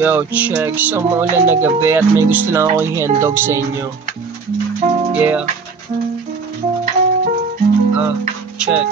Yo, check. So, maulan na gabi at may gusto lang akong handog sa inyo. Yeah. Check.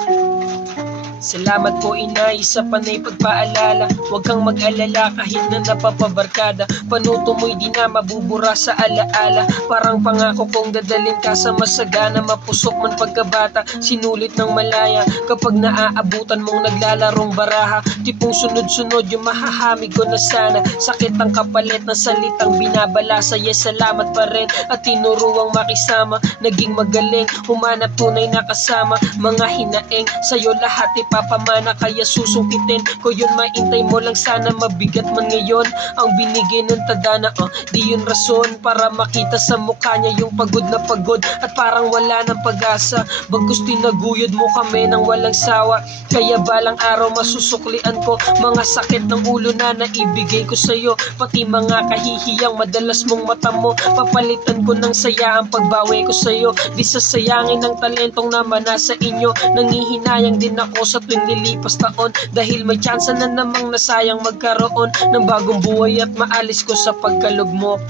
Salamat po inay sa panay pagpaalala. Huwag kang mag-alala kahit na napapabarkada. Panuto mo'y di na mabubura sa alaala. Parang pangako kong dadalhin ka sa masagana. Mapusok man pagkabata, sinulit ng malaya. Kapag naaabutan mong naglalarong baraha, tipong sunod-sunod yung mahahamig ko na sana. Sakit ang kapalit ng salitang binabalasa. Yes, salamat pa rin at tinuruang makisama. Naging magaling, humanap tunay na kasama. Mga hinaing, sa'yo lahat papamana, kaya susungkitin ko yun. Maintay mo lang sana, mabigat man ngayon ang binigay ng tadhana. Di yun rason para makita sa mukha niya yung pagod na pagod at parang wala ng pag-asa. Bagkus tinaguyod mo kami ng walang sawa, kaya balang araw masusuklian ko mga sakit ng ulo na naibigay ko sa'yo. Pati mga kahihiyang madalas mong mata mo, papalitan ko ng saya ang pagbawi ko sa'yo. Di sasayangin ng talentong naman nasa inyo. Nangihinayang din ako sa tuwing nilipas taon, dahil may tsansa na namang nasayang magkaroon ng bagong buhay at maalis ko sa pagkalugmok.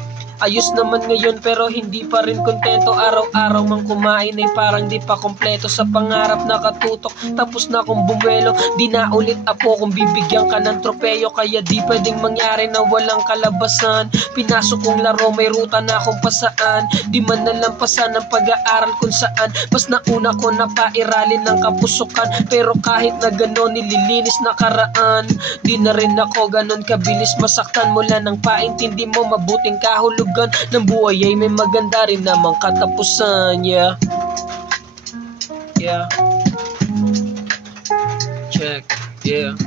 Ayos naman ngayon pero hindi pa rin kontento. Araw-araw mang kumain ay parang di pa kompleto. Sa pangarap nakatutok, tapos na akong bumuelo. Di na ulit apo kung bibigyan ka ng tropeyo. Kaya di pwedeng mangyari na walang kalabasan. Pinasok kong laro, may ruta na akong pasaan. Di man nalampasan ang pag-aaral kung saan mas nauna ko na pairalin ng kapusukan. Pero kahit na gano'n nililinis nakaraan, di na rin ako ganon kabilis masaktan. Mula nang paintindi mo mabuting kahulugan ng buhay ay may maganda rin namang katapusan. Yeah. Check. Yeah.